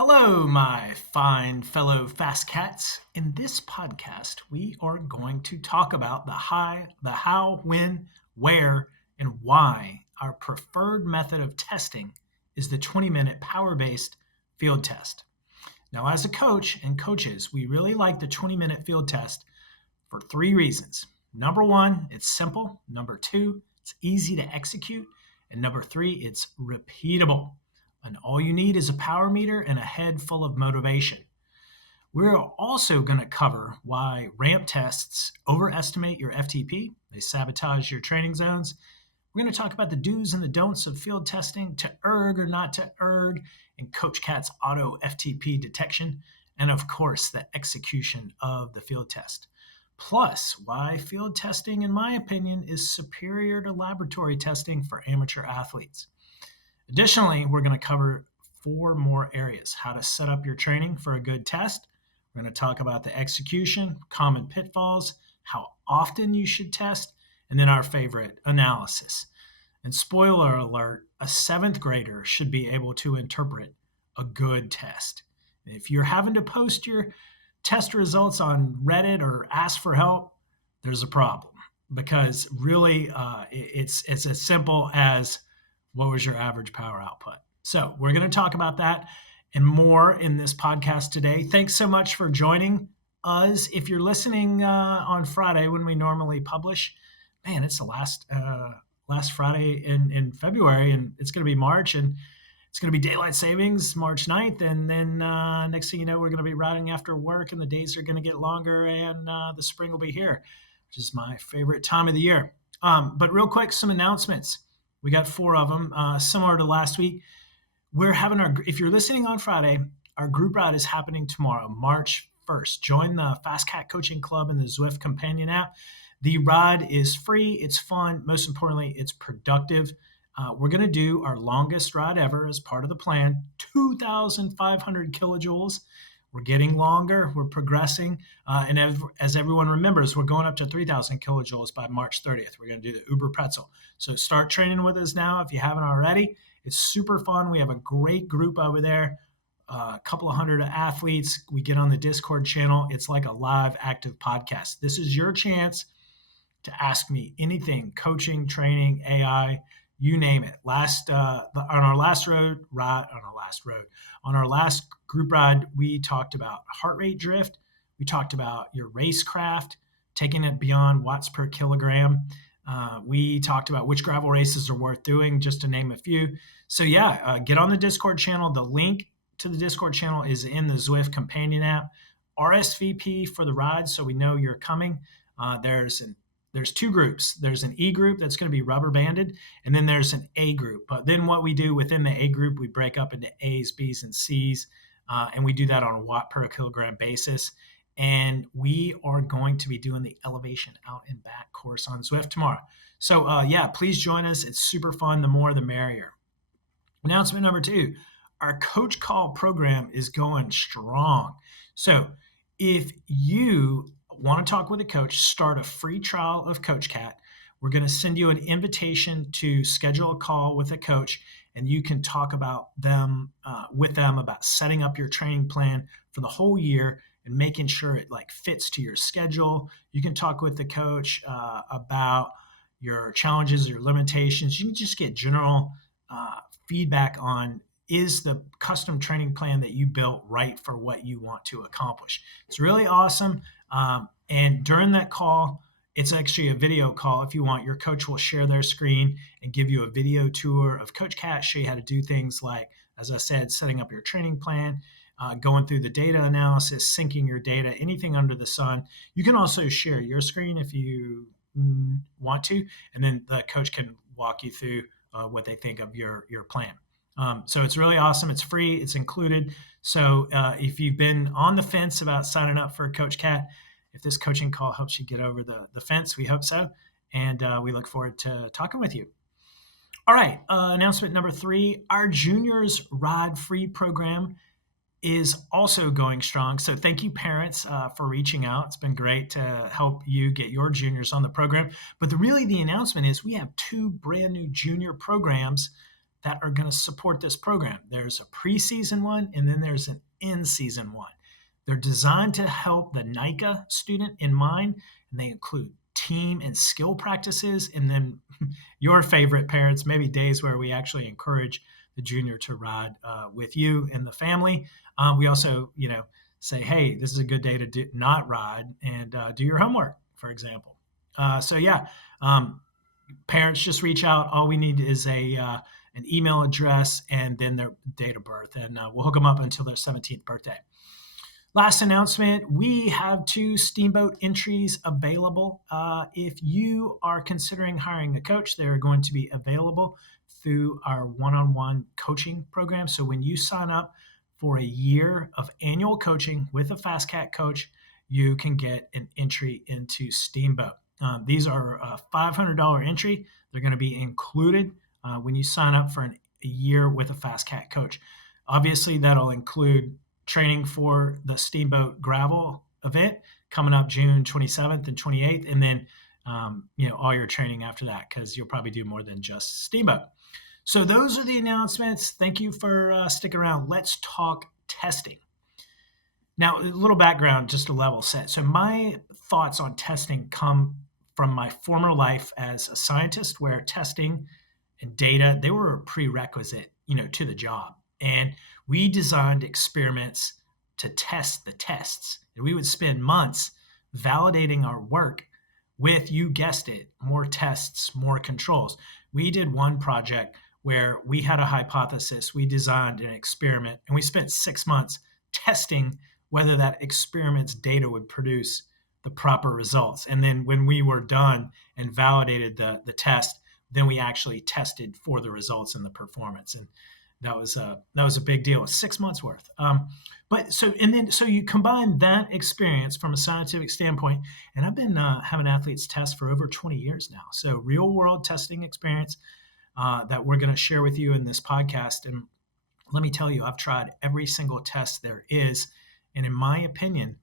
Hello, my fine fellow FasCats. In this podcast, we are going to talk about the how, when, where, and why our preferred method of testing is the 20-minute power-based field test. Now, as a coach and coaches, we really like the 20-minute field test for three reasons. Number one, it's simple. Number two, it's easy to execute. And number three, it's repeatable. And all you need is a power meter and a head full of motivation. We're also going to cover why ramp tests overestimate your FTP. They sabotage your training zones. We're going to talk about the do's and the don'ts of field testing, to erg or not to erg, and Coach Cat's auto FTP detection, and of course, the execution of the field test. Plus, why field testing, in my opinion, is superior to laboratory testing for amateur athletes. Additionally, we're going to cover four more areas: how to set up your training for a good test. We're going to talk about the execution, common pitfalls, how often you should test, and then our favorite, analysis. And spoiler alert, a seventh grader should be able to interpret a good test. And if you're having to post your test results on Reddit or ask for help, there's a problem, because really it's as simple as, what was your average power output? So we're going to talk about that and more in this podcast today. Thanks so much for joining us. If you're listening on Friday when we normally publish, man, it's the last Friday in February, and it's going to be March, and it's going to be daylight savings March 9th. And then next thing you know, we're going to be riding after work, and the days are going to get longer, and the spring will be here, which is my favorite time of the year. But real quick, some announcements. We got four of them, similar to last week. We're having if you're listening on Friday, our group ride is happening tomorrow, March 1st. Join the FasCat Coaching Club in the Zwift Companion app. The ride is free, it's fun, most importantly, it's productive. We're going to do our longest ride ever as part of the plan, 2,500 kilojoules. We're getting longer, we're progressing, and as everyone remembers, we're going up to 3,000 kilojoules by March 30th. We're going to do the Uber Pretzel. So start training with us now if you haven't already. It's super fun. We have a great group over there, a couple of hundred athletes. We get on the Discord channel. It's like a live, active podcast. This is your chance to ask me anything: coaching, training, AI, you name it. On our last group ride, we talked about heart rate drift. We talked about your racecraft, taking it beyond watts per kilogram. We talked about which gravel races are worth doing, just to name a few. So get on the Discord channel. The link to the Discord channel is in the Zwift Companion app. RSVP for the ride so we know you're coming. There's two groups. There's an E group that's going to be rubber banded, and then there's an A group. But then what we do within the A group, we break up into A's, B's, and C's, and we do that on a watt per kilogram basis. And we are going to be doing the elevation out and back course on Zwift tomorrow. So please join us. It's super fun. The more, the merrier. Announcement number two, our Coach Call program is going strong. So if you want to talk with a coach, start a free trial of Coach Cat. We're going to send you an invitation to schedule a call with a coach, and you can talk about with them about setting up your training plan for the whole year and making sure it fits to your schedule. You can talk with the coach about your challenges, your limitations. You can just get general feedback on, is the custom training plan that you built right for what you want to accomplish? It's really awesome. And during that call, it's actually a video call. If you want, your coach will share their screen and give you a video tour of Coach Cat, show you how to do things like, as I said, setting up your training plan, going through the data analysis, syncing your data, anything under the sun. You can also share your screen if you want to, and then the coach can walk you through what they think of your plan. So it's really awesome. It's free. It's included. So if you've been on the fence about signing up for Coach Cat, if this coaching call helps you get over the fence, we hope so. And we look forward to talking with you. All right. Announcement number three, our juniors ride free program is also going strong. So thank you, parents, for reaching out. It's been great to help you get your juniors on the program. But the announcement is we have two brand new junior programs that are going to support this program. There's a preseason one, and then there's an in-season one. They're designed to help the NICA student in mind, and they include team and skill practices, and then your favorite parents, maybe days where we actually encourage the junior to ride with you and the family. We also, say, hey, this is a good day to not ride and do your homework, for example. Parents just reach out. All we need is an email address and then their date of birth, and we'll hook them up until their 17th birthday. Last announcement, we have 2 Steamboat entries available. If you are considering hiring a coach, they're going to be available through our one-on-one coaching program. So when you sign up for a year of annual coaching with a FasCat coach, you can get an entry into Steamboat. These are a $500 entry. They're going to be included when you sign up for a year with a FasCat coach. Obviously, that'll include training for the Steamboat Gravel event coming up June 27th and 28th, and then all your training after that, because you'll probably do more than just Steamboat. So those are the announcements. Thank you for sticking around. Let's talk testing. Now, a little background, just a level set. So my thoughts on testing come from my former life as a scientist, where testing and data, they were a prerequisite, to the job. And we designed experiments to test the tests. And we would spend months validating our work with, you guessed it, more tests, more controls. We did one project where we had a hypothesis. We designed an experiment, and we spent 6 months testing whether that experiment's data would produce the proper results. And then when we were done and validated the test, then we actually tested for the results and the performance. And that was a big deal. 6 months worth. So you combine that experience from a scientific standpoint, and I've been having athletes test for over 20 years now. So real world testing experience that we're going to share with you in this podcast. And let me tell you, I've tried every single test there is. And in my opinion,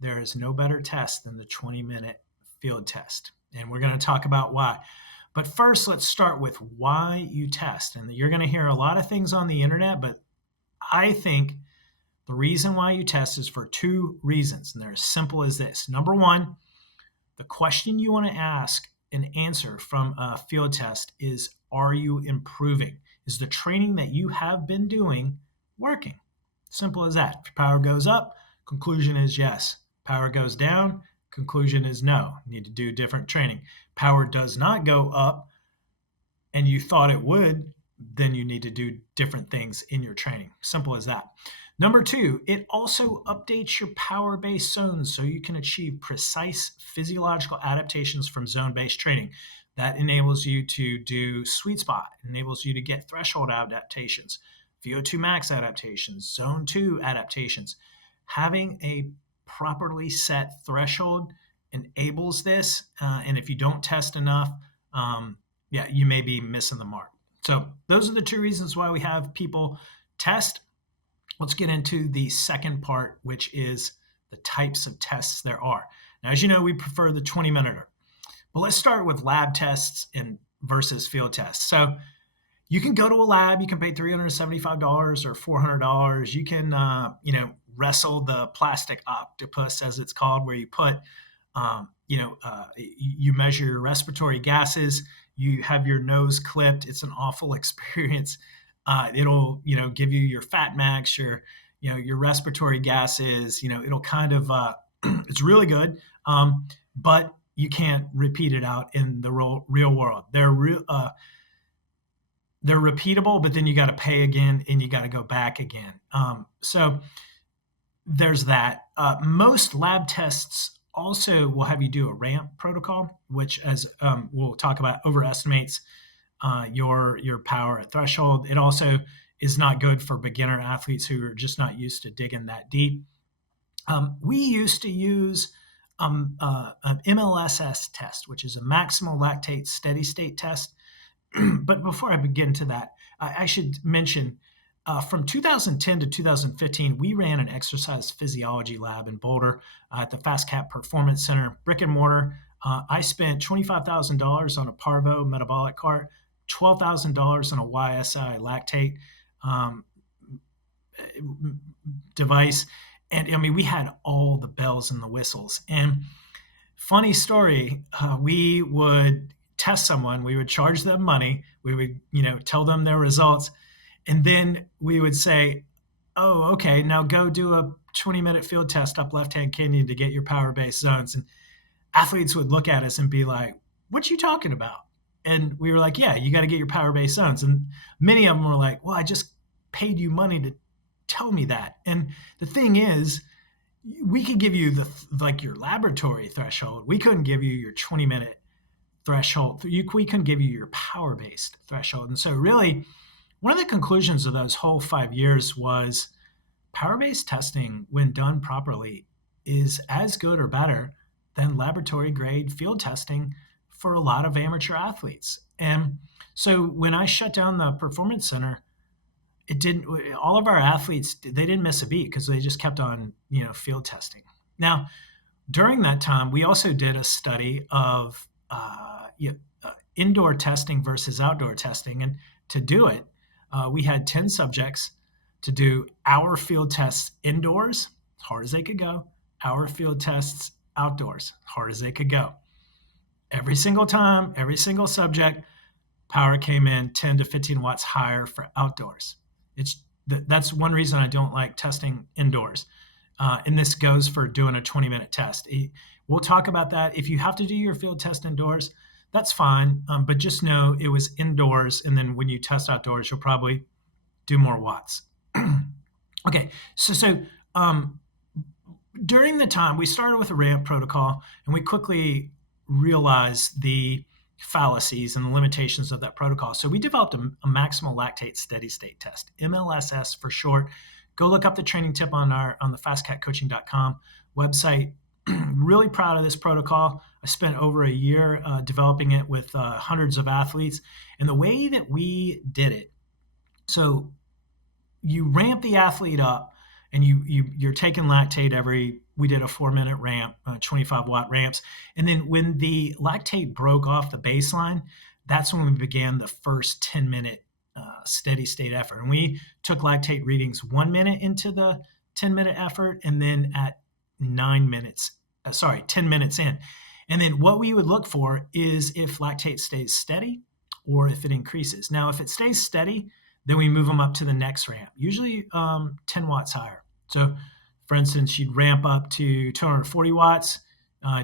there is no better test than the 20-minute field test. And we're going to talk about why. But first, let's start with why you test. And you're going to hear a lot of things on the internet, but I think the reason why you test is for 2 reasons. And they're as simple as this. Number one, the question you want to ask and answer from a field test is, are you improving? Is the training that you have been doing working? Simple as that. If your power goes up, conclusion is yes. Power goes down, conclusion is no. You need to do different training. Power does not go up and you thought it would, then you need to do different things in your training. Simple as that. Number 2, it also updates your power-based zones so you can achieve precise physiological adaptations from zone-based training. That enables you to do sweet spot, enables you to get threshold adaptations, VO2 max adaptations, zone 2 adaptations. Having a properly set threshold enables this. And if you don't test enough, you may be missing the mark. So those are the 2 reasons why we have people test. Let's get into the second part, which is the types of tests there are. Now, as you know, we prefer the 20-minute. But let's start with lab tests versus field tests. So you can go to a lab, you can pay $375 or $400. You can, wrestle the plastic octopus, as it's called, where you put, you measure your respiratory gases, you have your nose clipped. It's an awful experience. It'll, give you your fat max, your respiratory gases, it'll kind of, it's really good. But you can't repeat it out in the real world. They're repeatable, but then you got to pay again and you got to go back again. So there's that. Most lab tests also will have you do a ramp protocol, which, as we'll talk about, overestimates your power at threshold. It also is not good for beginner athletes who are just not used to digging that deep. We used to use an MLSS test, which is a maximal lactate steady state test. But before I begin to that, I should mention from 2010 to 2015, we ran an exercise physiology lab in Boulder at the FasCat Performance Center, brick and mortar. I spent $25,000 on a Parvo metabolic cart, $12,000 on a YSI lactate um, device. And I mean, we had all the bells and the whistles. And funny story, we would test someone, we would charge them money, we would, tell them their results, and then we would say, oh, okay, now go do a 20-minute field test up left-hand canyon to get your power-based zones. And athletes would look at us and be like, what you talking about? And we were like, yeah, you got to get your power-based zones. And many of them were like, well, I just paid you money to tell me that. And the thing is, we could give you your laboratory threshold. We couldn't give you your 20-minute threshold. We couldn't give you your power-based threshold. And so really, one of the conclusions of those whole 5 years was power-based testing, when done properly, is as good or better than laboratory grade field testing for a lot of amateur athletes. And so when I shut down the performance center, all of our athletes, they didn't miss a beat because they just kept on, field testing. Now, during that time, we also did a study of indoor testing versus outdoor testing. And to do it, we had 10 subjects to do our field tests indoors, as hard as they could go, our field tests outdoors, as hard as they could go. Every single time, every single subject, power came in 10 to 15 watts higher for outdoors. That's one reason I don't like testing indoors. And this goes for doing a 20-minute test. We'll talk about that. If you have to do your field test indoors, that's fine. But just know it was indoors. And then when you test outdoors, you'll probably do more watts. Okay. So during the time, we started with a ramp protocol, and we quickly realized the fallacies and the limitations of that protocol. So we developed a maximal lactate steady state test, MLSS for short. Go look up the training tip on the FasCatCoaching.com website. Really proud of this protocol. I spent over a year developing it with hundreds of athletes. And the way that we did it, so you ramp the athlete up, and you're taking lactate we did a 4-minute ramp, 25 watt ramps. And then when the lactate broke off the baseline, that's when we began the first 10-minute steady state effort. And we took lactate readings 1 minute into the 10-minute effort, and then at 10 minutes in. And then what we would look for is if lactate stays steady or if it increases. Now, if it stays steady, then we move them up to the next ramp, usually 10 watts higher. So for instance, you'd ramp up to 240 watts,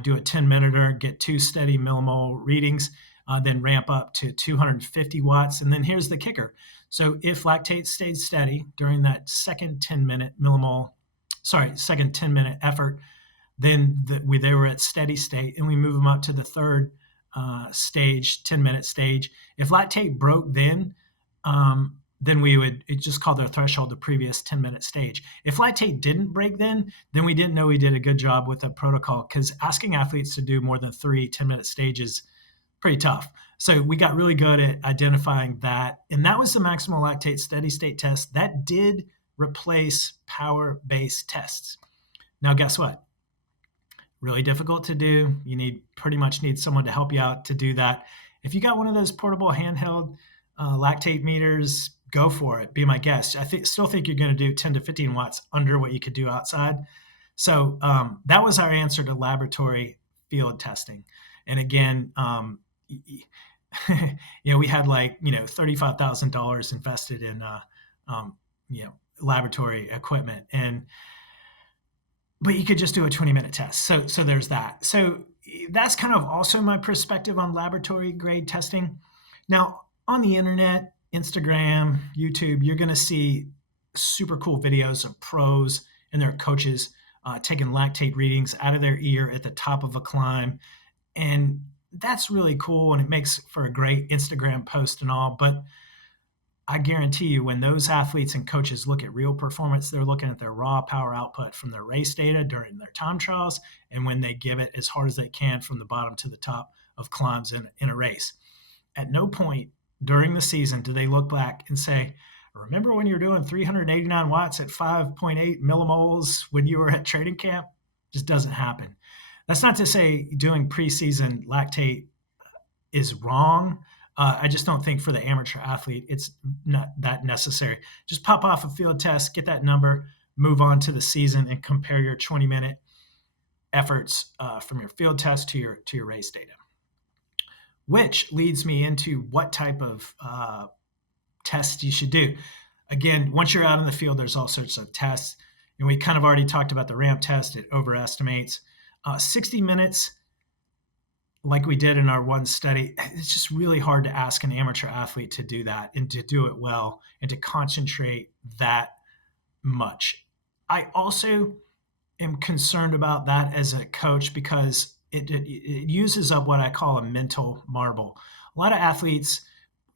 do a 10-minute, get 2 steady millimole readings, then ramp up to 250 watts. And then here's the kicker. So if lactate stayed steady during that second 10-minute effort, then they were at steady state, and we move them up to the third stage, 10-minute stage. If lactate broke then it just called their threshold the previous 10-minute stage. If lactate didn't break then we didn't know we did a good job with the protocol, because asking athletes to do more than 3 10-minute stages, pretty tough. So we got really good at identifying that. And that was the maximal lactate steady state test. That did replace power-based tests. Now, guess what? Really difficult to do. You pretty much need someone to help you out to do that. If you got one of those portable handheld lactate meters, go for it. Be my guest. Still think you're going to do 10 to 15 watts under what you could do outside. So that was our answer to laboratory field testing. And again, we had $35,000 invested in laboratory equipment, but you could just do a 20-minute test. So there's that. So that's kind of also my perspective on laboratory grade testing. Now, on the internet, Instagram, YouTube, you're going to see super cool videos of pros and their coaches taking lactate readings out of their ear at the top of a climb. And that's really cool, and it makes for a great Instagram post and all. But I guarantee you, when those athletes and coaches look at real performance, they're looking at their raw power output from their race data during their time trials, and when they give it as hard as they can from the bottom to the top of climbs in a race. At no point during the season do they look back and say, remember when you were doing 389 watts at 5.8 millimoles when you were at training camp? Just doesn't happen. That's not to say doing preseason lactate is wrong. I just don't think for the amateur athlete it's not that necessary. Just pop off a field test, get that number, move on to the season, and compare your 20-minute efforts from your field test to your race data. Which leads me into what type of tests you should do. Again, once you're out in the field, there's all sorts of tests. And we kind of already talked about the ramp test. It overestimates. 60 minutes, like we did in our one study, it's just really hard to ask an amateur athlete to do that and to do it well and to concentrate that much. I also am concerned about that as a coach because it uses up what I call a mental marble. A lot of athletes,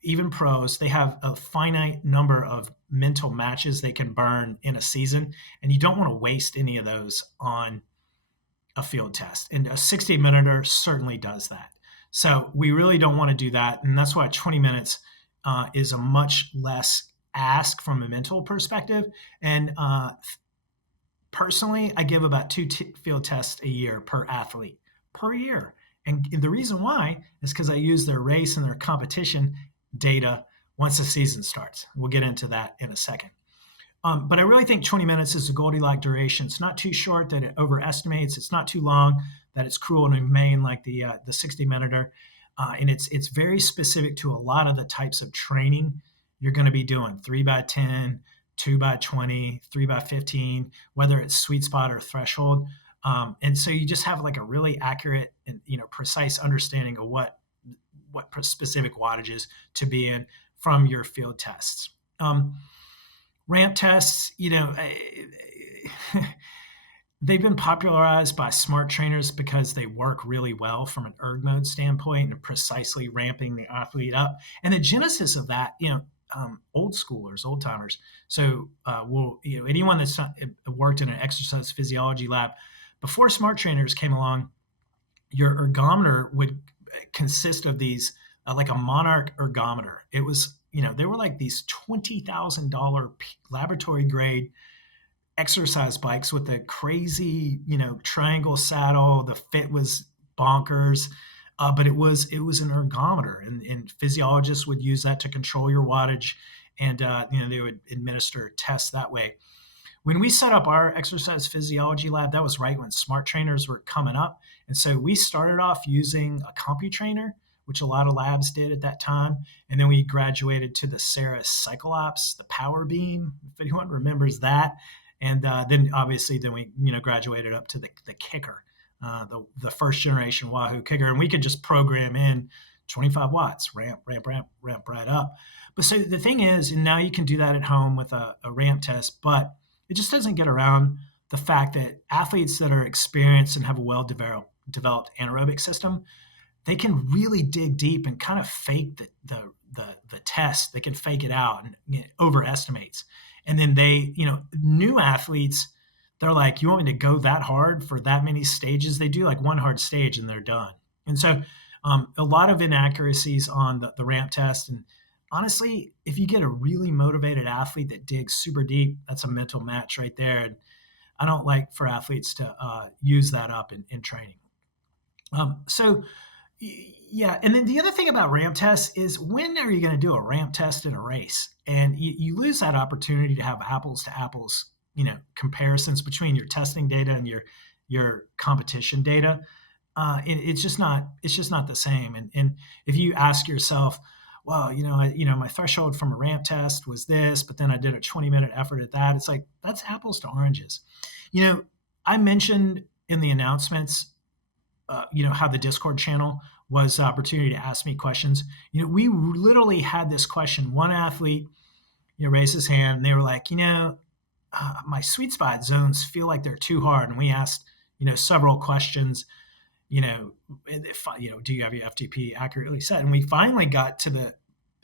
even pros, they have a finite number of mental matches they can burn in a season, and you don't want to waste any of those on a field test. And a 60-minute certainly does that. So we really don't want to do that, and that's why 20 minutes is a much less ask from a mental perspective. And personally, I give about two field tests a year per athlete per year. And the reason why is because I use their race and their competition data once the season starts. We'll get into that in a second. But I really think 20 minutes is a Goldilocks duration. It's not too short that it overestimates. It's not too long that it's cruel and inhumane like the 60-minute. And it's very specific to a lot of the types of training you're going to be doing. 3x10, 2x20, 3x15, whether it's sweet spot or threshold. And so you just have like a really accurate and precise understanding of what specific wattages to be in from your field tests. Ramp tests, they've been popularized by smart trainers because they work really well from an erg mode standpoint and precisely ramping the athlete up. And the genesis of that, old schoolers, old timers. So, anyone that's not, worked in an exercise physiology lab before smart trainers came along, your ergometer would consist of these, like a Monarch ergometer. It was, they were like these $20,000 laboratory grade exercise bikes with a crazy, triangle saddle. The fit was bonkers, but it was an ergometer, and physiologists would use that to control your wattage, and they would administer tests that way. When we set up our exercise physiology lab, that was right when smart trainers were coming up, and so we started off using a CompuTrainer, which a lot of labs did at that time, and then we graduated to the Ceres Cyclops, the Power Beam, if anyone remembers that. And then we graduated up to the Kicker, the first generation Wahoo Kicker, and we could just program in 25 watts, ramp right up. But so the thing is, and now you can do that at home with a ramp test, but it just doesn't get around the fact that athletes that are experienced and have a well-developed anaerobic system, they can really dig deep and kind of fake the test. They can fake it out and it overestimates. And then new athletes, they're like, you want me to go that hard for that many stages? They do like one hard stage and they're done. And so a lot of inaccuracies on the ramp test. And honestly, if you get a really motivated athlete that digs super deep, that's a mental match right there. And I don't like for athletes to use that up in training. Yeah. And then the other thing about ramp tests is, when are you going to do a ramp test in a race? And you lose that opportunity to have apples to apples, comparisons between your testing data and your competition data. It's just not the same. And if you ask yourself, well, my threshold from a ramp test was this, but then I did a 20-minute effort at that. It's like, that's apples to oranges. I mentioned in the announcements, how the Discord channel was the opportunity to ask me questions. We literally had this question. One athlete, raised his hand, and they were like, my sweet spot zones feel like they're too hard. And we asked, several questions, do you have your FTP accurately set? And we finally got to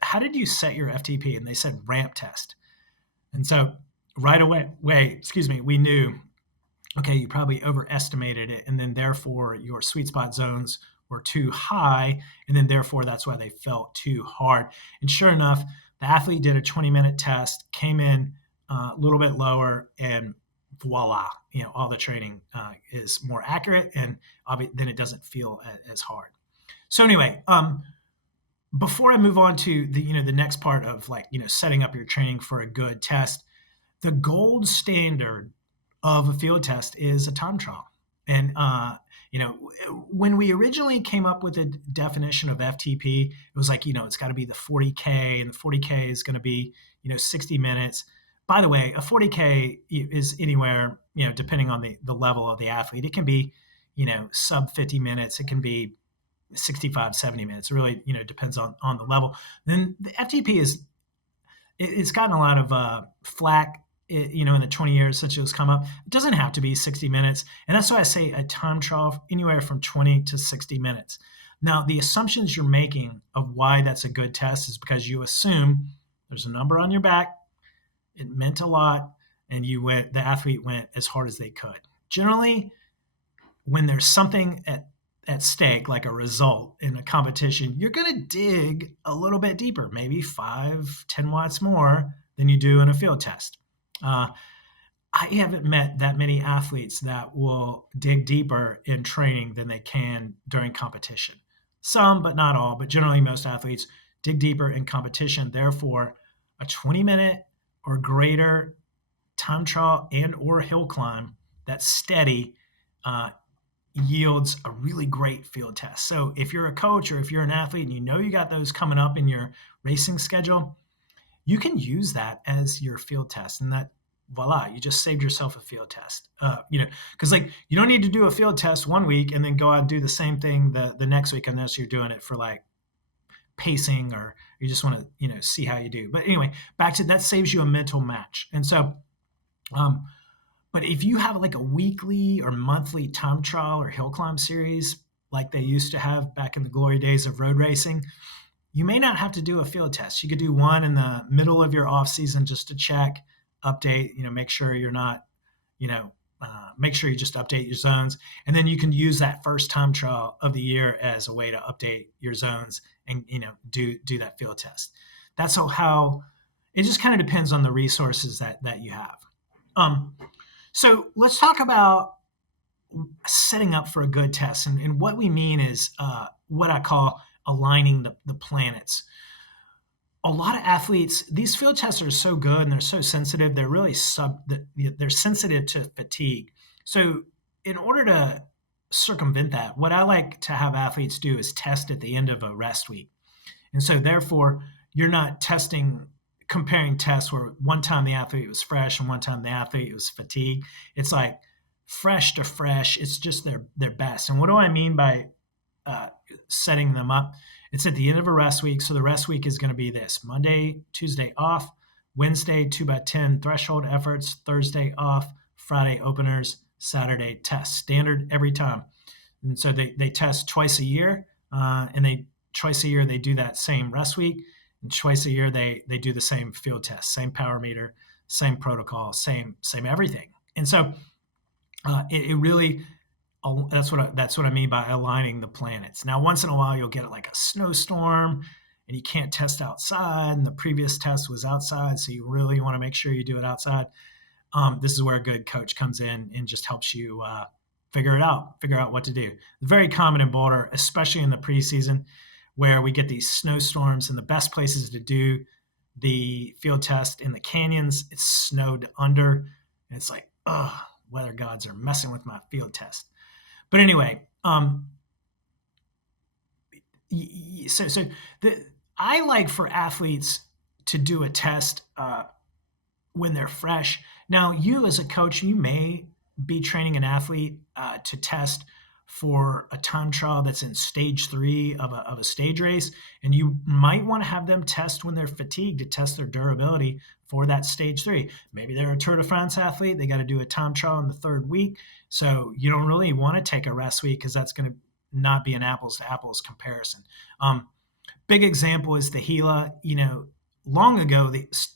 how did you set your FTP? And they said ramp test. And so right away, we knew, okay, you probably overestimated it, and then therefore your sweet spot zones were too high, and then therefore that's why they felt too hard. And sure enough, the athlete did a 20-minute test, came in a little bit lower, and voila, all the training is more accurate, and then it doesn't feel as hard. So anyway, Before I move on to the next part of setting up your training for a good test, the gold standard of a field test is a time trial. And you know, when we originally came up with the definition of FTP, it was like, it's got to be the 40K, and the 40K is going to be 60 minutes. By the way, a 40K is anywhere, depending on the level of the athlete. It can be sub 50 minutes. It can be 65, 70 minutes. It really depends on the level. Then the FTP it's gotten a lot of flack, in the 20 years since it was come up. It doesn't have to be 60 minutes. And that's why I say a time trial anywhere from 20 to 60 minutes. Now, the assumptions you're making of why that's a good test is because you assume there's a number on your back, it meant a lot, and the athlete went as hard as they could. Generally, when there's something at stake, like a result in a competition, you're going to dig a little bit deeper, maybe 5-10 watts more than you do in a field test. I haven't met that many athletes that will dig deeper in training than they can during competition. Some, but not all, but generally most athletes dig deeper in competition. Therefore, a 20-minute or greater time trial and or hill climb that's steady yields a really great field test. So if you're a coach or if you're an athlete and you got those coming up in your racing schedule, you can use that as your field test, and that voila, you just saved yourself a field test. Because you don't need to do a field test one week and then go out and do the same thing the next week unless you're doing it for like pacing or you just want to see how you do. But anyway, back to that saves you a mental match. And so but if you have like a weekly or monthly time trial or hill climb series like they used to have back in the glory days of road racing, you may not have to do a field test. You could do one in the middle of your off season just to check, update, make sure you're not, make sure you just update your zones. And then you can use that first time trial of the year as a way to update your zones and, do that field test. That's how it just kind of depends on the resources that you have. So let's talk about setting up for a good test. And what we mean is what I call aligning the planets. A lot of athletes, these field tests are so good and they're so sensitive. They're really they're sensitive to fatigue. So in order to circumvent that, what I like to have athletes do is test at the end of a rest week. And so therefore, you're not comparing tests where one time the athlete was fresh and one time the athlete was fatigued. It's like fresh to fresh. It's just their best. And what do I mean by setting them up? It's at the end of a rest week. So the rest week is going to be this: Monday, Tuesday off, Wednesday 2x10 threshold efforts, Thursday off, Friday openers, Saturday tests. Standard every time. And so they test twice a year, and twice a year they do that same rest week. And twice a year they do the same field test, same power meter, same protocol, same everything. And so it really, that's what I mean by aligning the planets. Now, once in a while you'll get like a snowstorm and you can't test outside, and the previous test was outside, so you really want to make sure you do it outside. This is where a good coach comes in and just helps you figure out what to do. Very common in Boulder, especially in the preseason, where we get these snowstorms, and the best places to do the field test in the canyons, it's snowed under, and it's like, weather gods are messing with my field test. But anyway, I like for athletes to do a test when they're fresh. Now, you as a coach, you may be training an athlete to test for a time trial that's in stage 3 of a stage race, and you might want to have them test when they're fatigued to test their durability for that stage 3. Maybe they're a Tour de France athlete, they got to do a time trial in the 3rd week, so you don't really want to take a rest week because that's going to not be an apples to apples comparison. Big example is the Gila. Long ago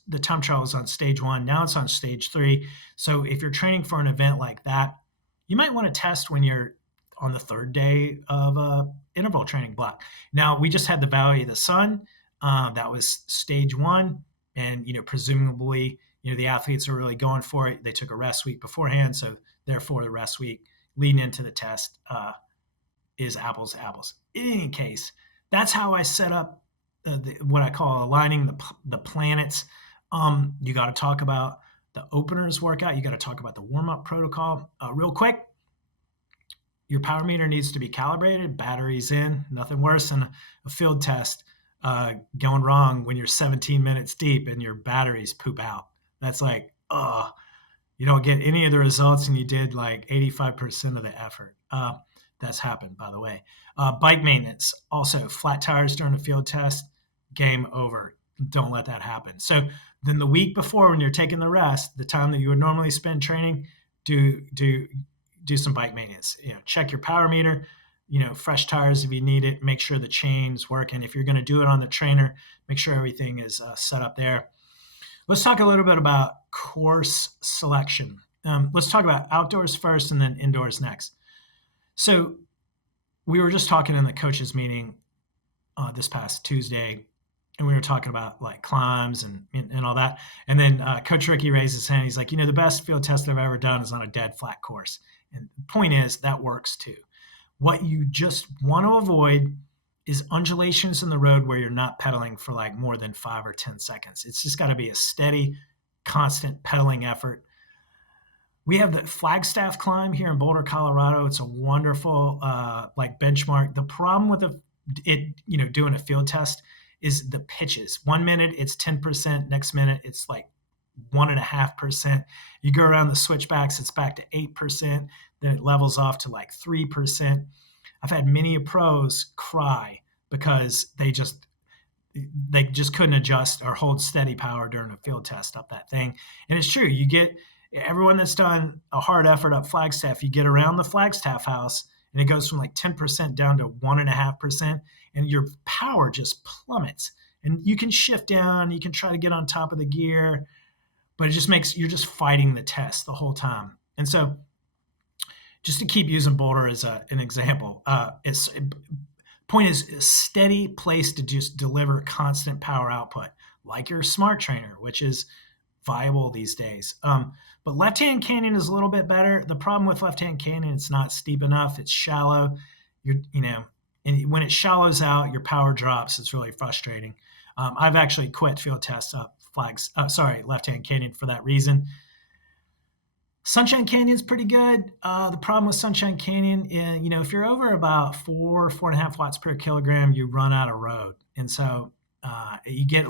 the time trial was on stage 1, now it's on stage 3. So if you're training for an event like that, you might want to test when you're on the 3rd day of a interval training block. Now, we just had the Valley of the Sun. That was stage 1. And, presumably, the athletes are really going for it. They took a rest week beforehand. So therefore the rest week leading into the test is apples to apples. In any case, that's how I set up what I call aligning the planets. You got to talk about the openers workout. You got to talk about the warm up protocol. Real quick, your power meter needs to be calibrated, batteries in. Nothing worse than a field test going wrong when you're 17 minutes deep and your batteries poop out. That's like, you don't get any of the results and you did like 85% of the effort. That's happened, by the way. Bike maintenance, also flat tires during a field test, game over. Don't let that happen. So then the week before, when you're taking the rest, the time that you would normally spend training, do some bike maintenance. Check your power meter. Fresh tires if you need it. Make sure the chain's working. If you're going to do it on the trainer, make sure everything is set up there. Let's talk a little bit about course selection. Let's talk about outdoors first and then indoors next. So we were just talking in the coaches meeting this past Tuesday, and we were talking about like climbs and all that. And then Coach Ricky raised his hand. He's like, the best field test I've ever done is on a dead flat course. And the point is that works too. What you just want to avoid is undulations in the road where you're not pedaling for like more than 5 or 10 seconds. It's just got to be a steady, constant pedaling effort. We have the Flagstaff climb here in Boulder, Colorado. It's a wonderful benchmark. The problem with doing a field test is the pitches. 1 minute it's 10%, next minute it's like 1.5%. You go around the switchbacks, it's back to 8%. Then it levels off to like 3%. I've had many pros cry because they just couldn't adjust or hold steady power during a field test up that thing. And it's true. You get everyone that's done a hard effort up Flagstaff, you get around the Flagstaff house and it goes from like 10% down to 1.5%, and your power just plummets. And you can shift down, you can try to get on top of the gear, but it just you're just fighting the test the whole time. And so just to keep using Boulder as an example, point is a steady place to just deliver constant power output, like your smart trainer, which is viable these days. But left-hand canyon is a little bit better. The problem with left-hand canyon, it's not steep enough. It's shallow. And when it shallows out, your power drops. It's really frustrating. I've actually quit field tests up left-hand canyon for that reason. Sunshine Canyon's pretty good. The problem with Sunshine Canyon is, if you're over about 4.5 watts per kilogram, you run out of road. And so you get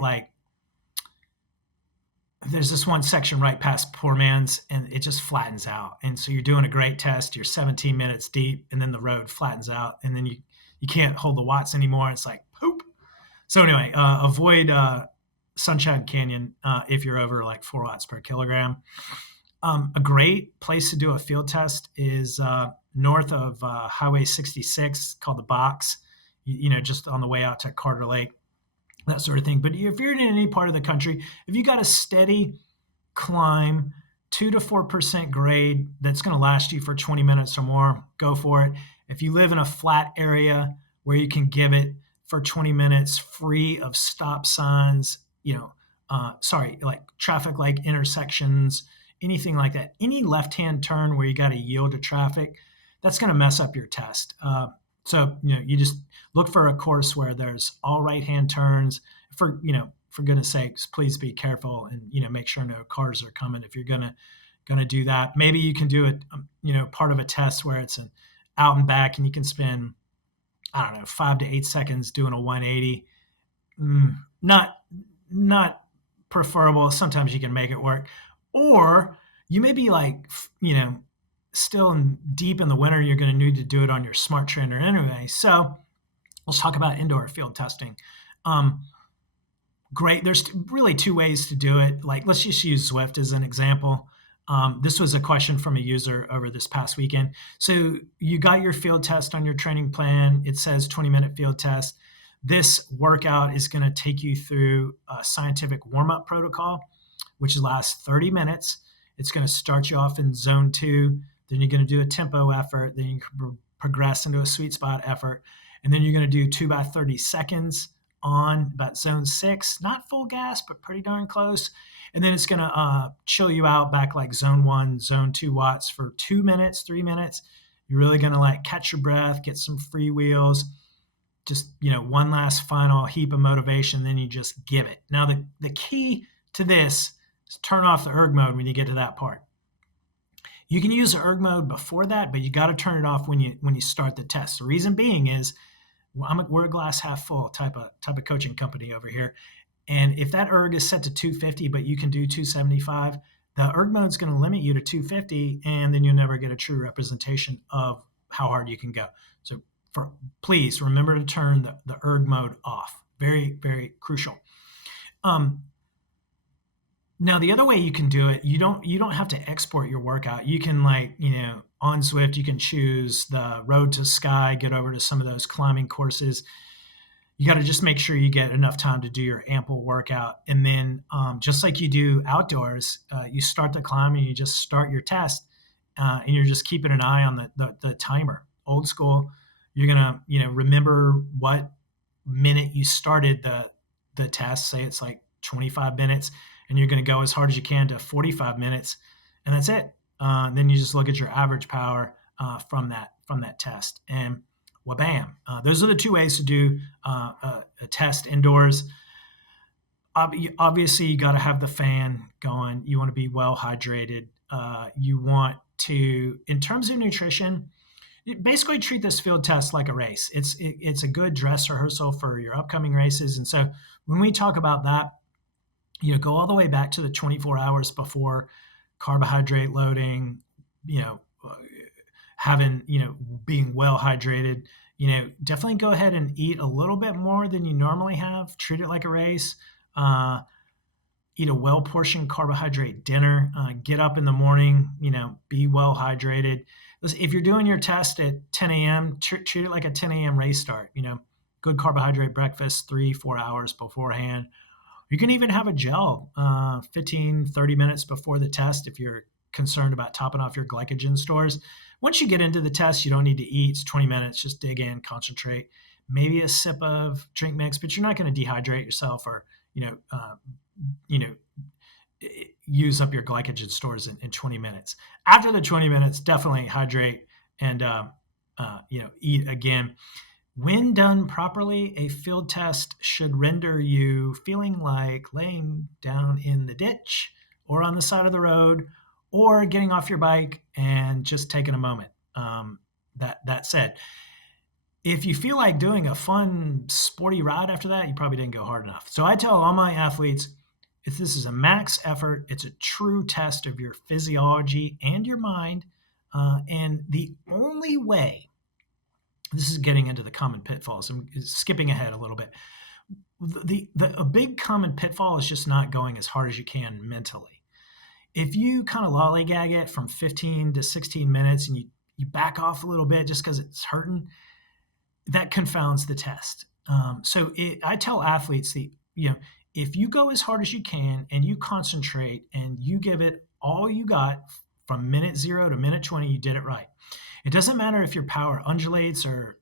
there's this one section right past Poor Man's, and it just flattens out. And so you're doing a great test. You're 17 minutes deep, and then the road flattens out, and then you can't hold the watts anymore. It's like poop. So anyway, avoid Sunshine Canyon if you're over like 4 watts per kilogram. A great place to do a field test is north of Highway 66, called the Box, just on the way out to Carter Lake, that sort of thing. But if you're in any part of the country, if you got a steady climb, 2 to 4% grade that's going to last you for 20 minutes or more, go for it. If you live in a flat area where you can give it for 20 minutes free of stop signs, like traffic light intersections, anything like that, any left-hand turn where you got to yield to traffic, that's going to mess up your test. So you just look for a course where there's all right-hand turns. For goodness sakes, please be careful and make sure no cars are coming if you're gonna do that. Maybe you can do it, part of a test where it's an out and back, and you can spend 5 to 8 seconds doing a 180. Not preferable. Sometimes you can make it work. Or you may be still deep in the winter, you're going to need to do it on your smart trainer anyway. So let's talk about indoor field testing. Great. There's really 2 ways to do it. Let's just use Zwift as an example. This was a question from a user over this past weekend. So you got your field test on your training plan. It says 20-minute field test. This workout is going to take you through a scientific warm-up protocol, which lasts 30 minutes. It's going to start you off in zone 2. Then you're going to do a tempo effort. Then you can progress into a sweet spot effort. And then you're going to do 2 by 30 seconds on about zone 6, not full gas, but pretty darn close. And then it's going to chill you out back like zone 1, zone 2 watts for 2 minutes, 3 minutes. You're really going to catch your breath, get some free wheels. just, one last final heap of motivation, then you just give it. Now, the key to this is turn off the erg mode when you get to that part. You can use the erg mode before that, but you got to turn it off when you start the test. The reason being is we're a glass half full type of coaching company over here. And if that erg is set to 250, but you can do 275, the erg mode is going to limit you to 250, and then you'll never get a true representation of how hard you can go. So please remember to turn the erg mode off. Very, very crucial. Now, the other way you can do it, you don't have to export your workout. You can, on Zwift, you can choose the Road to Sky, get over to some of those climbing courses. You got to just make sure you get enough time to do your ample workout. And then just like you do outdoors, you start the climb and you just start your test, and you're just keeping an eye on the timer. Old school, you're going to, remember what minute you started the test. Say it's like 25 minutes, and you're going to go as hard as you can to 45 minutes, and that's it. Then you just look at your average power from that test, and wha-bam. Those are the two ways to do a test indoors. Obviously, you got to have the fan going. You want to be well hydrated. You want to, in terms of nutrition, basically treat this field test like a race. It's a good dress rehearsal for your upcoming races. And so when we talk about that, go all the way back to the 24 hours before, carbohydrate loading, being well hydrated. Definitely go ahead and eat a little bit more than you normally have. Treat it like a race. Eat a well-portioned carbohydrate dinner. Get up in the morning, be well hydrated. If you're doing your test at 10 a.m., treat it like a 10 a.m. race start. Good carbohydrate breakfast 3-4 hours beforehand. You can even have a gel 15, 30 minutes before the test if you're concerned about topping off your glycogen stores. Once you get into the test, you don't need to eat. It's 20 minutes. Just dig in, concentrate. Maybe a sip of drink mix, but you're not going to dehydrate yourself or, use up your glycogen stores in 20 minutes. After the 20 minutes, definitely hydrate and, eat again. When done properly, a field test should render you feeling like laying down in the ditch or on the side of the road or getting off your bike and just taking a moment. That said, if you feel like doing a fun, sporty ride after that, you probably didn't go hard enough. So I tell all my athletes, if this is a max effort, it's a true test of your physiology and your mind. And the only way, this is getting into the common pitfalls. I'm skipping ahead a little bit. A big common pitfall is just not going as hard as you can mentally. If you kind of lollygag it from 15 to 16 minutes and you back off a little bit just because it's hurting, that confounds the test. I tell athletes if you go as hard as you can and you concentrate and you give it all you got from minute 0 to minute 20, you did it right. It doesn't matter if your power undulates or,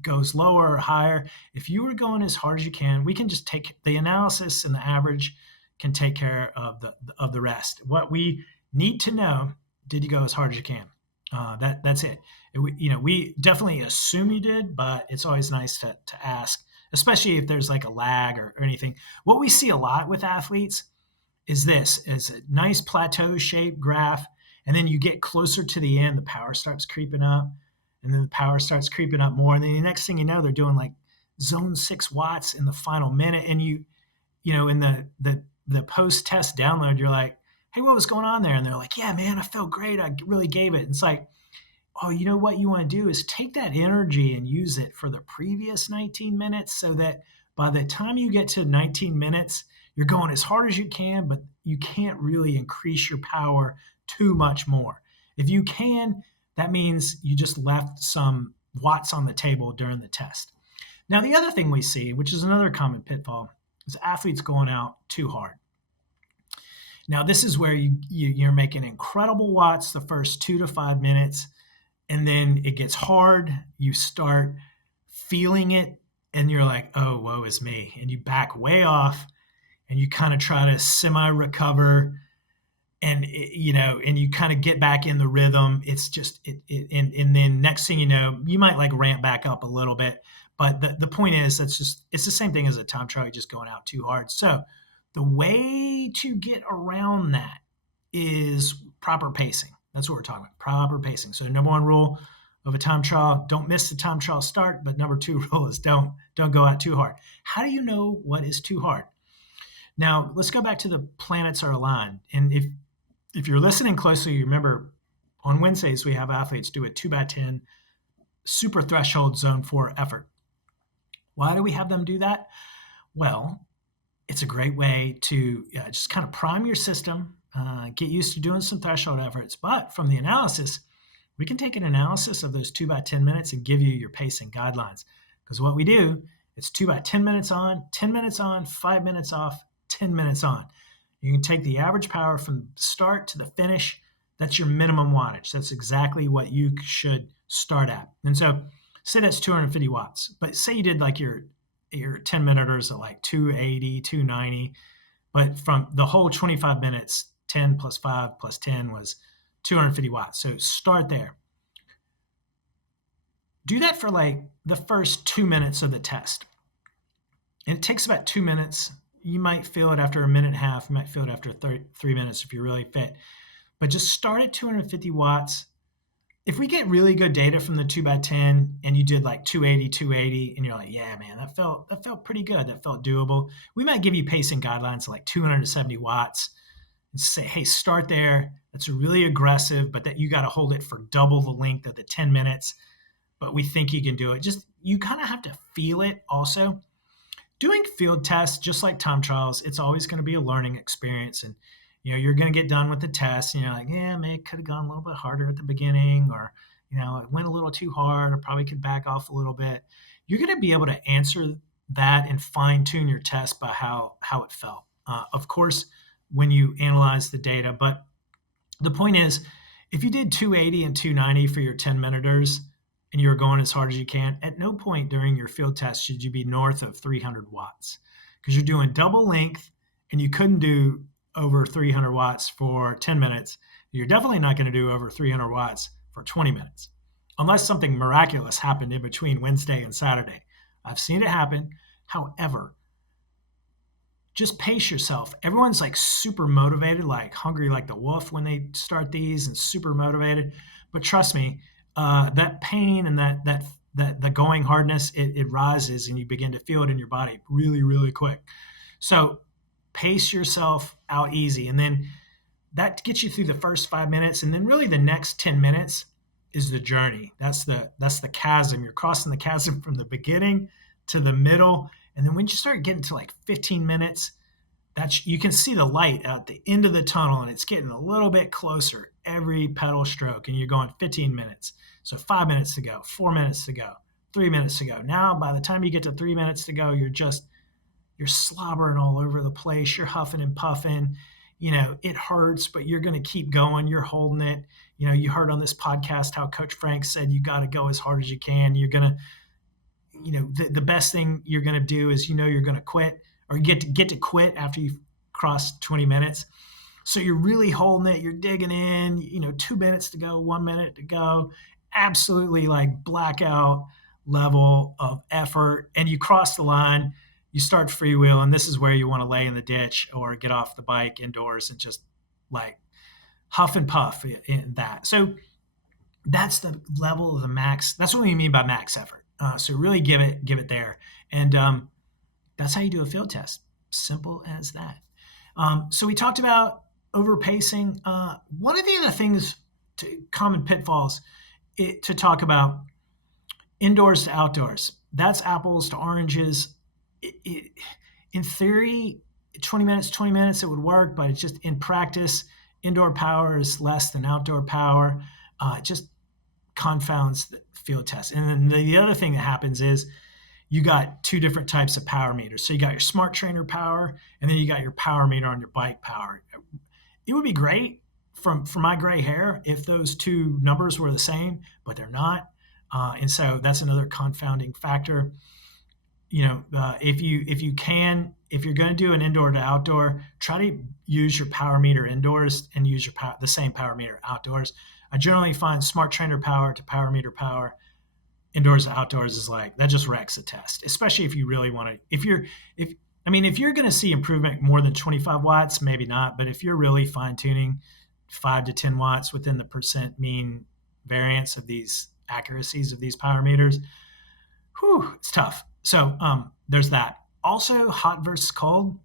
goes lower or higher. If you were going as hard as you can, we can just take the analysis and the average can take care of the rest. What we need to know, did you go as hard as you can? That's it. We definitely assume you did, but it's always nice to ask, especially if there's like a lag or anything. What we see a lot with athletes is a nice plateau shaped graph. And then you get closer to the end, the power starts creeping up, and then the power starts creeping up more. And then the next thing you know, they're doing like zone 6 watts in the final minute. And in the post-test download, you're like, hey, what was going on there? And they're like, yeah, man, I felt great. I really gave it. And it's like, oh, you know what you want to do is take that energy and use it for the previous 19 minutes so that by the time you get to 19 minutes, you're going as hard as you can, but you can't really increase your power too much more. If you can, that means you just left some watts on the table during the test. Now, the other thing we see, which is another common pitfall, is athletes going out too hard. Now, this is where you're making incredible watts the first 2 to 5 minutes, and then it gets hard. You start feeling it, and you're like, oh, woe is me. And you back way off, and you kind of try to semi-recover, and you kind of get back in the rhythm. It's just and then next thing you know, you might like ramp back up a little bit, But the point is, it's the same thing as a time trial, you're just going out too hard. So the way to get around that is proper pacing. That's what we're talking about, proper pacing. So the number one rule of a time trial, don't miss the time trial start. But number two rule is don't go out too hard. How do you know what is too hard? Now let's go back to the planets are aligned. And if you're listening closely, you remember on Wednesdays we have athletes do a 2x10 super threshold zone 4 effort. Why do we have them do that? Well, it's a great way to just kind of prime your system, get used to doing some threshold efforts. But from the analysis, we can take an analysis of those 2x10 minutes and give you your pacing guidelines. Because what we do, it's 2x10 minutes on, 10 minutes on, 5 minutes off, 10 minutes on. You can take the average power from the start to the finish. That's your minimum wattage. That's exactly what you should start at. And so say that's 250 watts, but say you did like your 10 minuters at like 280, 290, but from the whole 25 minutes, 10 plus 5 plus 10 was 250 watts. So start there. Do that for like the first 2 minutes of the test. And it takes about 2 minutes. You might feel it after a minute and a half. You might feel it after 3 minutes if you're really fit. But just start at 250 watts. If we get really good data from the 2x10 and you did like 280, and you're like, yeah, man, that felt pretty good. That felt doable. We might give you pacing guidelines like 270 watts and say, hey, start there. That's really aggressive, but that you got to hold it for double the length of the 10 minutes. But we think you can do it. Just, you kind of have to feel it also. Doing field tests, just like time trials, it's always going to be a learning experience. And you're going to get done with the test and you're like, yeah, maybe could have gone a little bit harder at the beginning, or, it went a little too hard, or probably could back off a little bit. You're going to be able to answer that and fine tune your test by how it felt. Of course, when you analyze the data, but the point is, if you did 280 and 290 for your 10 minuters and you're going as hard as you can, at no point during your field test should you be north of 300 watts, because you're doing double length and you couldn't do over 300 watts for 10 minutes. You're definitely not going to do over 300 watts for 20 minutes, unless something miraculous happened in between Wednesday and Saturday. I've seen it happen. However, just pace yourself. Everyone's like super motivated, like hungry like the wolf when they start these, and super motivated. But trust me, that pain and that the going hardness, it rises and you begin to feel it in your body really, really quick. So pace yourself out easy. And then that gets you through the first 5 minutes. And then really the next 10 minutes is the journey. That's the chasm. You're crossing the chasm from the beginning to the middle. And then when you start getting to like 15 minutes, you can see the light at the end of the tunnel, and it's getting a little bit closer every pedal stroke. And you're going 15 minutes. So 5 minutes to go, 4 minutes to go, 3 minutes to go. Now, by the time you get to 3 minutes to go, you're slobbering all over the place. You're huffing and puffing. It hurts, but you're going to keep going. You're holding it. You heard on this podcast how Coach Frank said you got to go as hard as you can. You're going to, the best thing you're going to do is, you're going to quit, or get to quit after you've crossed 20 minutes. So you're really holding it. You're digging in, 2 minutes to go, 1 minute to go. Absolutely like blackout level of effort. And you cross the line. You start freewheel, and this is where you want to lay in the ditch or get off the bike indoors and just like huff and puff in that. So that's the level of the max. That's what we mean by max effort. So really give it there. And that's how you do a field test. Simple as that. So we talked about overpacing. One of the other things, common pitfalls to talk about, indoors to outdoors. That's apples to oranges. In theory, 20 minutes, it would work, but it's just in practice, indoor power is less than outdoor power. It just confounds the field test. And then the other thing that happens is you got two different types of power meters. So you got your smart trainer power, and then you got your power meter on your bike power. It would be great for my gray hair if those two numbers were the same, but they're not. And so that's another confounding factor. If you're going to do an indoor to outdoor, try to use your power meter indoors and use the same power meter outdoors. I generally find smart trainer power to power meter power indoors to outdoors is like, that just wrecks a test, especially if you really want to, if you're going to see improvement more than 25 watts, maybe not. But if you're really fine tuning 5 to 10 watts within the percent mean variance of these accuracies of these power meters, it's tough. So there's that. Also, hot versus cold.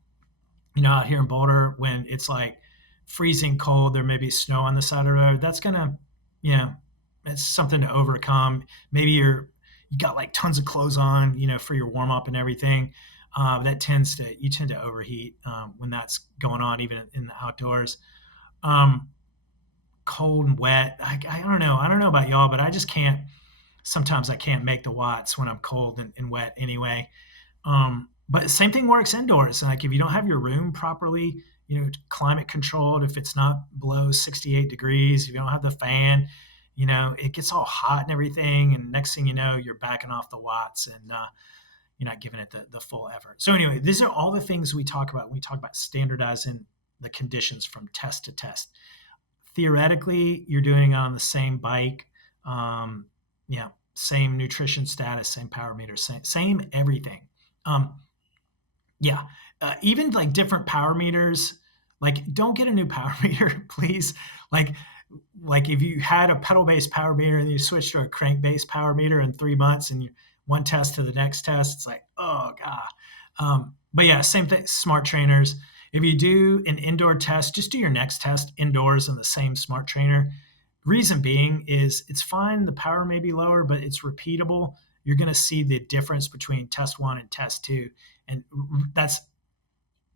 Out here in Boulder, when it's like freezing cold, there may be snow on the side of the road. That's gonna, it's something to overcome. Maybe you got like tons of clothes on, for your warm up and everything. You tend to overheat when that's going on, even in the outdoors. Cold and wet. I don't know. I don't know about y'all, but I just can't. Sometimes I can't make the watts when I'm cold and wet anyway. But same thing works indoors. Like if you don't have your room properly, climate controlled, if it's not below 68 degrees, if you don't have the fan, it gets all hot and everything. And next thing you know, you're backing off the watts and you're not giving it the full effort. So anyway, these are all the things we talk about when we talk about standardizing the conditions from test to test. Theoretically, you're doing it on the same bike, same nutrition status, same power meter, same everything. Even like different power meters, like don't get a new power meter, please. Like if you had a pedal-based power meter and you switched to a crank-based power meter in 3 months and you one test to the next test, it's like, oh God. But yeah, same thing, smart trainers. If you do an indoor test, just do your next test indoors on the same smart trainer. Reason being is it's fine. The power may be lower, but it's repeatable. You're going to see the difference between test 1 and test 2. And that's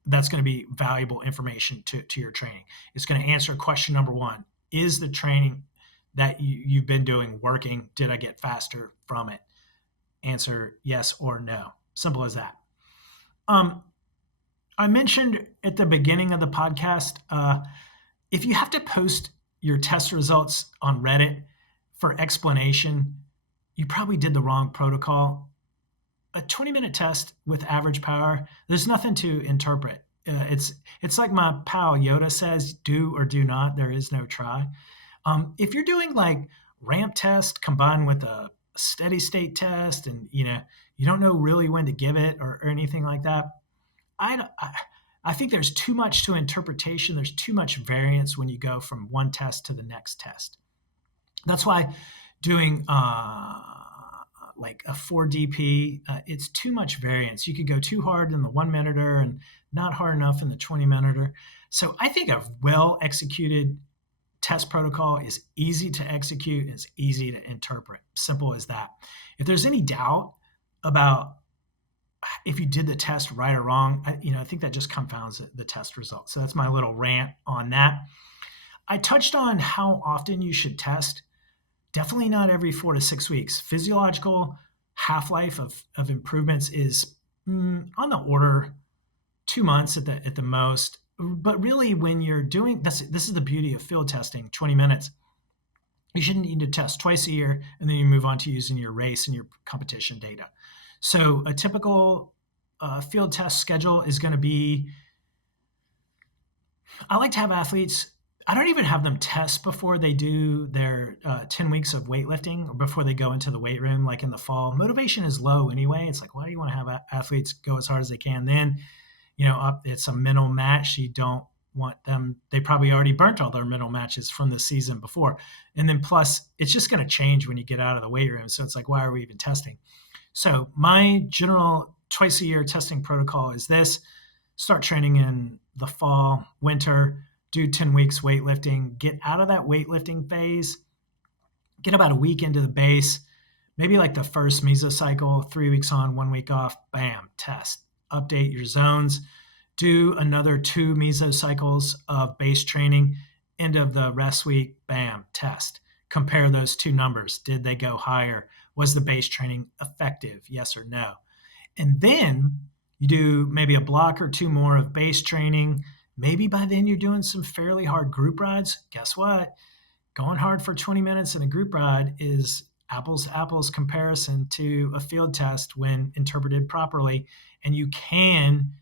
going to be valuable information to your training. It's going to answer question number 1. Is the training that you've been doing working? Did I get faster from it? Answer yes or no. Simple as that. I mentioned at the beginning of the podcast, if you have to post your test results on Reddit for explanation, you probably did the wrong protocol. A 20-minute test with average power, there's nothing to interpret. It's like my pal Yoda says, do or do not. There is no try. If you're doing like ramp test combined with a steady state test and, you don't know really when to give it or anything like that, I think there's too much to interpretation. There's too much variance when you go from one test to the next test. That's why doing like a 4DP, it's too much variance. You could go too hard in the 1 minuter and not hard enough in the 20 minuter. So I think a well executed test protocol is easy to execute, it's easy to interpret. Simple as that. If there's any doubt about if you did the test right or wrong, I think that just confounds the test result. So that's my little rant on that. I touched on how often you should test. Definitely not every 4 to 6 weeks. Physiological half-life of improvements is on the order 2 months at the most. But really, when you're doing this is the beauty of field testing, 20 minutes. You shouldn't need to test twice a year, and then you move on to using your race and your competition data. So a typical field test schedule is going to be, I like to have athletes, I don't even have them test before they do their 10 weeks of weightlifting or before they go into the weight room, like in the fall. Motivation is low anyway. It's like, why do you want to have athletes go as hard as they can? Then, it's a mental match. You don't want them, they probably already burnt all their mental matches from the season before. And then plus, it's just going to change when you get out of the weight room. So it's like, why are we even testing? So my general twice a year testing protocol is this: start training in the fall, winter, do 10 weeks weightlifting, get out of that weightlifting phase, get about a week into the base, maybe like the first mesocycle, 3 weeks on, 1 week off, bam, test, update your zones, do another 2 mesocycles of base training, end of the rest week, bam, test. Compare those 2 numbers. Did they go higher? Was the base training effective? Yes or no? And then you do maybe a block or 2 more of base training. Maybe by then you're doing some fairly hard group rides. Guess what? Going hard for 20 minutes in a group ride is apples to apples comparison to a field test when interpreted properly. And you can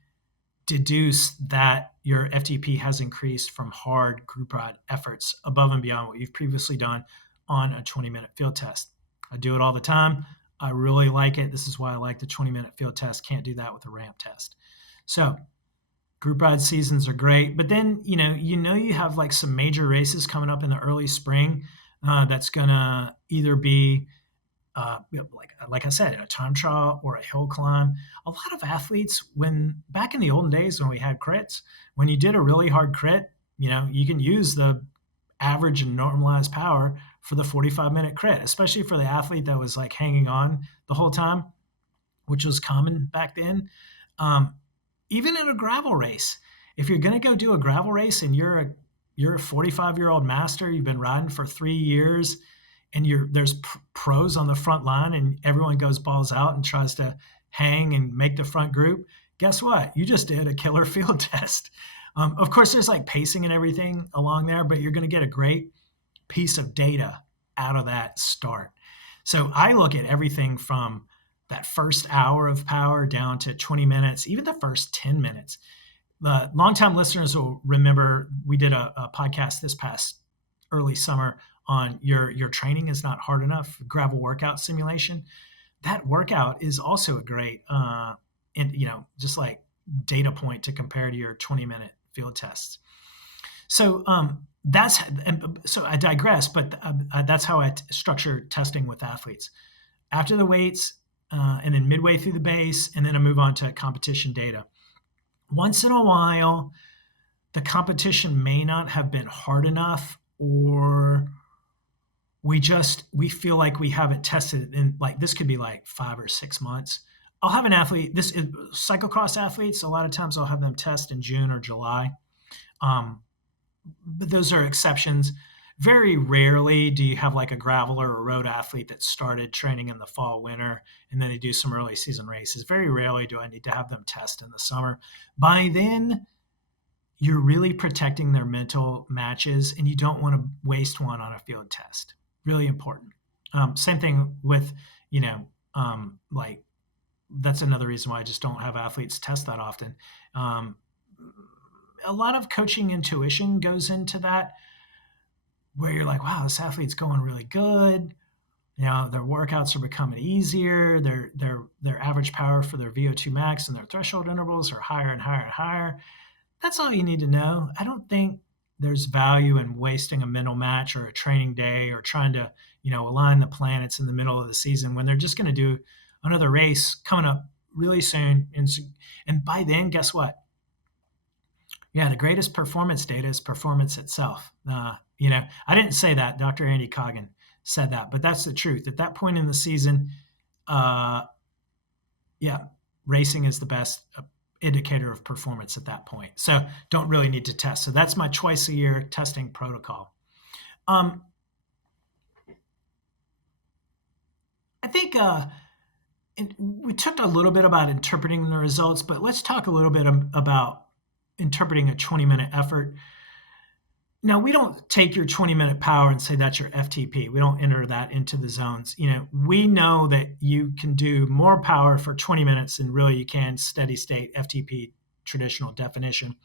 deduce that your FTP has increased from hard group ride efforts above and beyond what you've previously done on a 20-minute field test. I do it all the time. I really like it. This is why I like the 20-minute field test. Can't do that with a ramp test. So group ride seasons are great, but then you have like some major races coming up in the early spring. That's gonna either be like I said, a time trial or a hill climb. A lot of athletes, when back in the olden days when we had crits, when you did a really hard crit, you can use the average and normalized power for the 45-minute crit, especially for the athlete that was like hanging on the whole time, which was common back then. Even in a gravel race, if you're going to go do a gravel race and you're a 45-year-old master, you've been riding for 3 years, and there's pros on the front line, and everyone goes balls out and tries to hang and make the front group. Guess what? You just did a killer field test. Of course, there's like pacing and everything along there, but you're going to get a great piece of data out of that start. So I look at everything from that first hour of power down to 20 minutes, even the first 10 minutes. The longtime listeners will remember we did a podcast this past early summer on your training is not hard enough, gravel workout simulation. That workout is also a great, just like data point to compare to your 20-minute field tests. So so I digress, but that's how I structure testing with athletes. After the weights, and then midway through the base, and then I move on to competition data. Once in a while, the competition may not have been hard enough, or we feel like we haven't tested it in, like, this could be like 5 or 6 months. I'll have an athlete, this is cyclocross athletes, a lot of times I'll have them test in June or July. But those are exceptions. Very rarely do you have like a gravel or a road athlete that started training in the fall, winter, and then they do some early season races. Very rarely do I need to have them test in the summer. By then, you're really protecting their mental matches, and you don't want to waste one on a field test. Really important. Same thing with, like, that's another reason why I just don't have athletes test that often. A lot of coaching intuition goes into that, where you're like, wow, this athlete's going really good. Their workouts are becoming easier. Their average power for their VO2 max and their threshold intervals are higher and higher and higher. That's all you need to know. I don't think there's value in wasting a mental match or a training day or trying to, align the planets in the middle of the season when they're just going to do another race coming up really soon. And by then, guess what? Yeah, the greatest performance data is performance itself. I didn't say that. Dr. Andy Coggan said that, but that's the truth. At that point in the season, racing is the best indicator of performance at that point. So don't really need to test. So that's my twice a year testing protocol. I think we talked a little bit about interpreting the results, but let's talk a little bit about interpreting a 20-minute effort. Now, we don't take your 20-minute power and say that's your FTP. We don't enter that into the zones. We know that you can do more power for 20 minutes than really you can steady state FTP traditional definition.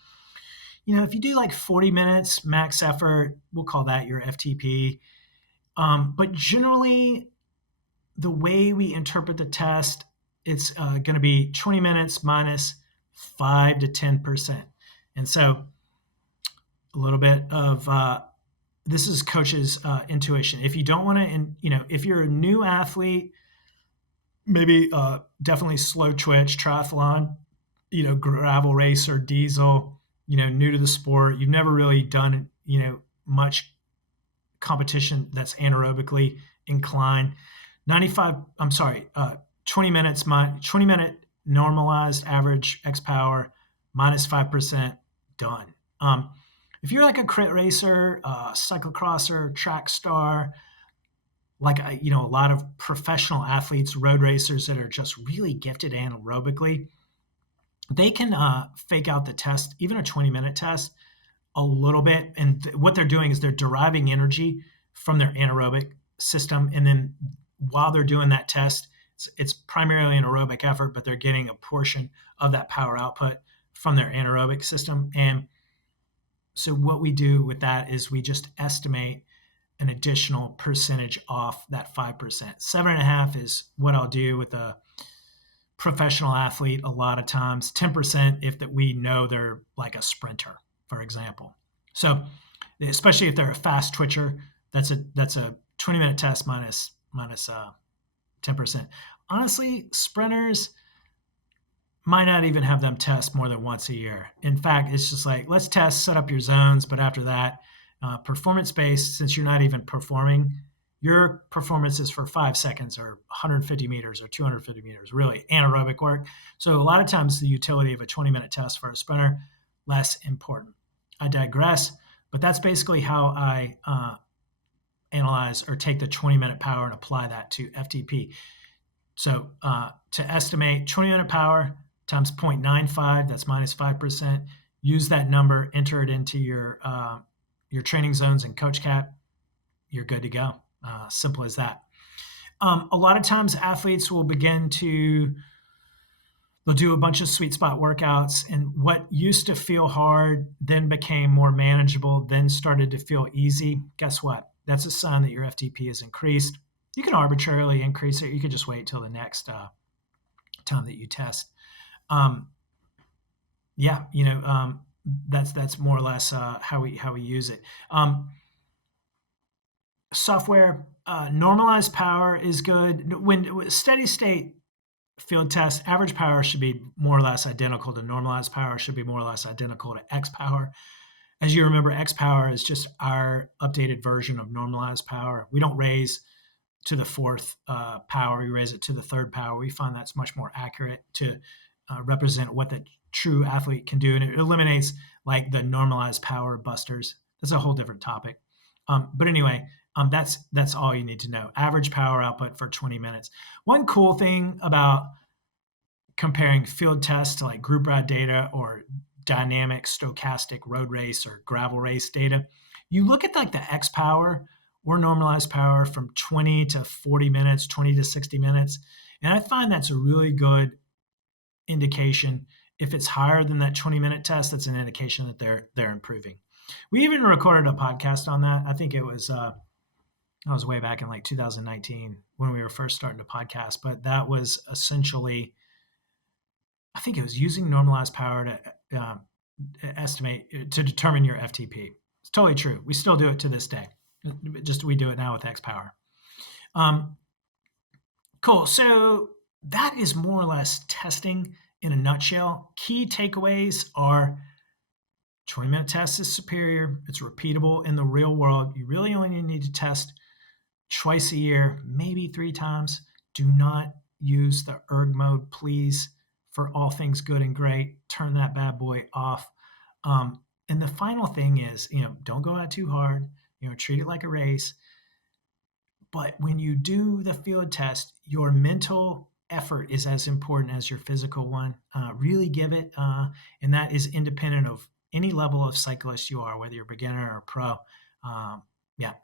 If you do like 40 minutes max effort, we'll call that your FTP. But generally, the way we interpret the test, it's going to be 20 minutes minus 5 to 10%. And so a little bit of this is coach's intuition. If you don't want to, if you're a new athlete, maybe definitely slow twitch, triathlon, gravel race or diesel, new to the sport, you've never really done, much competition that's anaerobically inclined. 20 minutes, 20-minute normalized average X power minus 5%, done. If you're like a crit racer, cyclocrosser, track star, like a lot of professional athletes, road racers that are just really gifted anaerobically, they can fake out the test, even a 20-minute test, a little bit. And what they're doing is they're deriving energy from their anaerobic system. And then while they're doing that test, it's primarily an aerobic effort, but they're getting a portion of that power output from their anaerobic system. And so what we do with that is we just estimate an additional percentage off that 5%. 7.5 is what I'll do with a professional athlete a lot of times. 10% if that we know they're like a sprinter, for example. So especially if they're a fast twitcher, that's a 20-minute test minus 10%. Honestly, sprinters might not even have them test more than once a year. In fact, it's just like, let's test, set up your zones, but after that, performance-based, since you're not even performing, your performance is for 5 seconds or 150 meters or 250 meters, really anaerobic work. So a lot of times the utility of a 20-minute test for a sprinter, less important. I digress, but that's basically how I analyze or take the 20-minute power and apply that to FTP. So to estimate 20-minute power times 0.95, that's minus 5%. Use that number, enter it into your training zones in CoachCat. You're good to go. Simple as that. A lot of times athletes will they'll do a bunch of sweet spot workouts, and what used to feel hard then became more manageable, then started to feel easy. Guess what? That's a sign that your FTP is increased. You can arbitrarily increase it. You could just wait till the next time that you test. That's more or less how we use it. Software, normalized power is good. When steady state field test, average power should be more or less identical to normalized power, should be more or less identical to X power. As you remember, X power is just our updated version of normalized power. We don't raise to the fourth power, we raise it to the third power. We find that's much more accurate to represent what the true athlete can do, and it eliminates like the normalized power busters. That's a whole different topic. But anyway, that's all you need to know. Average power output for 20 minutes. One cool thing about comparing field tests to like group ride data or dynamic stochastic road race or gravel race data, you look at like the X power or normalized power from 20 to 40 minutes, 20 to 60 minutes. And I find that's a really good indication. If it's higher than that 20-minute test, that's an indication that they're improving. We even recorded a podcast on that. I think it was I was way back in like 2019 when we were first starting to podcast, but that was essentially, I think it was using normalized power to estimate, to determine your FTP. It's totally true. We still do it to this day. Just we do it now with X power. Cool. So that is more or less testing in a nutshell. Key takeaways are 20-minute test is superior. It's repeatable in the real world. You really only need to test twice a year, maybe 3 times. Do not use the erg mode, please, for all things good and great. Turn that bad boy off. And the final thing is, don't go out too hard. Treat it like a race. But when you do the field test, your mental effort is as important as your physical one. Really give it, and that is independent of any level of cyclist you are, whether you're beginner or pro.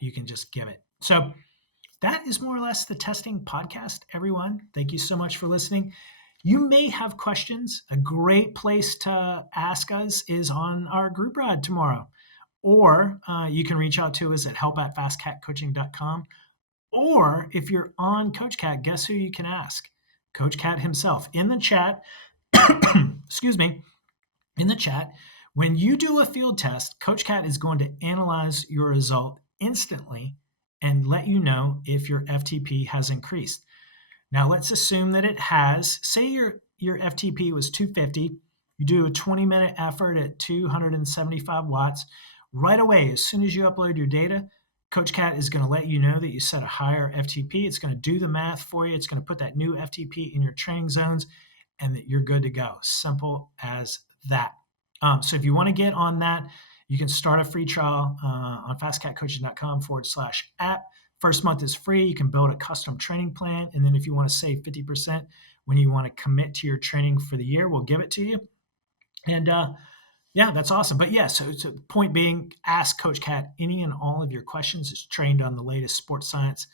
You can just give it. So that is more or less the testing podcast, everyone. Thank you so much for listening. You may have questions. A great place to ask us is on our group ride tomorrow. Or you can reach out to us at help@FasCatCoaching.com. Or if you're on CoachCat, guess who you can ask? Coach Cat himself. In the chat, excuse me, in the chat, when you do a field test, Coach Cat is going to analyze your result instantly and let you know if your FTP has increased. Now, let's assume that it has. Say your FTP was 250. You do a 20-minute effort at 275 watts. Right away, as soon as you upload your data, Coach Cat is going to let you know that you set a higher FTP. It's going to do the math for you. It's going to put that new FTP in your training zones and that you're good to go. Simple as that. So if you want to get on that, you can start a free trial on FasCatCoaching.com/app. First month is free. You can build a custom training plan. And then if you want to save 50% when you want to commit to your training for the year, we'll give it to you. And that's awesome. But so point being, ask Coach Cat any and all of your questions. It's trained on the latest sports science,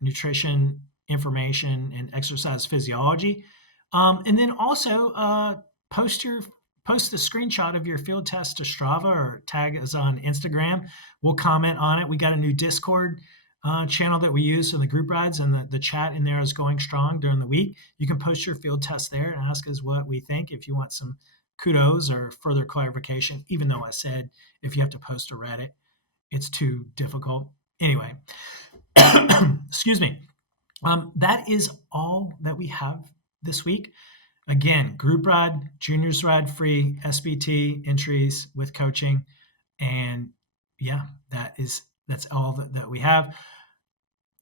nutrition, information, and exercise physiology. And then also post your post a screenshot of your field test to Strava or tag us on Instagram. We'll comment on it. We got a new Discord channel that we use in the group rides, and the chat in there is going strong during the week. You can post your field test there and ask us what we think if you want some kudos or further clarification, even though I said if you have to post to Reddit, it's too difficult. Anyway, excuse me. That is all that we have this week. Again, group ride, juniors ride free, SBT entries with coaching. And yeah, that's all that we have.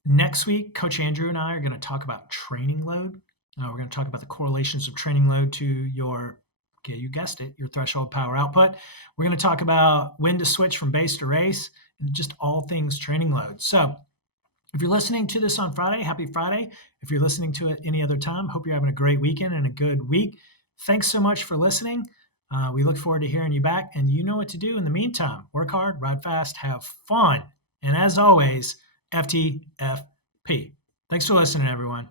Next week, Coach Andrew and I are going to talk about training load. We're going to talk about the correlations of training load to your, okay, you guessed it, your threshold power output. We're going to talk about when to switch from base to race and just all things training load. So if you're listening to this on Friday, happy Friday. If you're listening to it any other time, hope you're having a great weekend and a good week. Thanks so much for listening. We look forward to hearing you back, and you know what to do in the meantime. Work hard, ride fast, have fun. And as always, FTFP. Thanks for listening, everyone.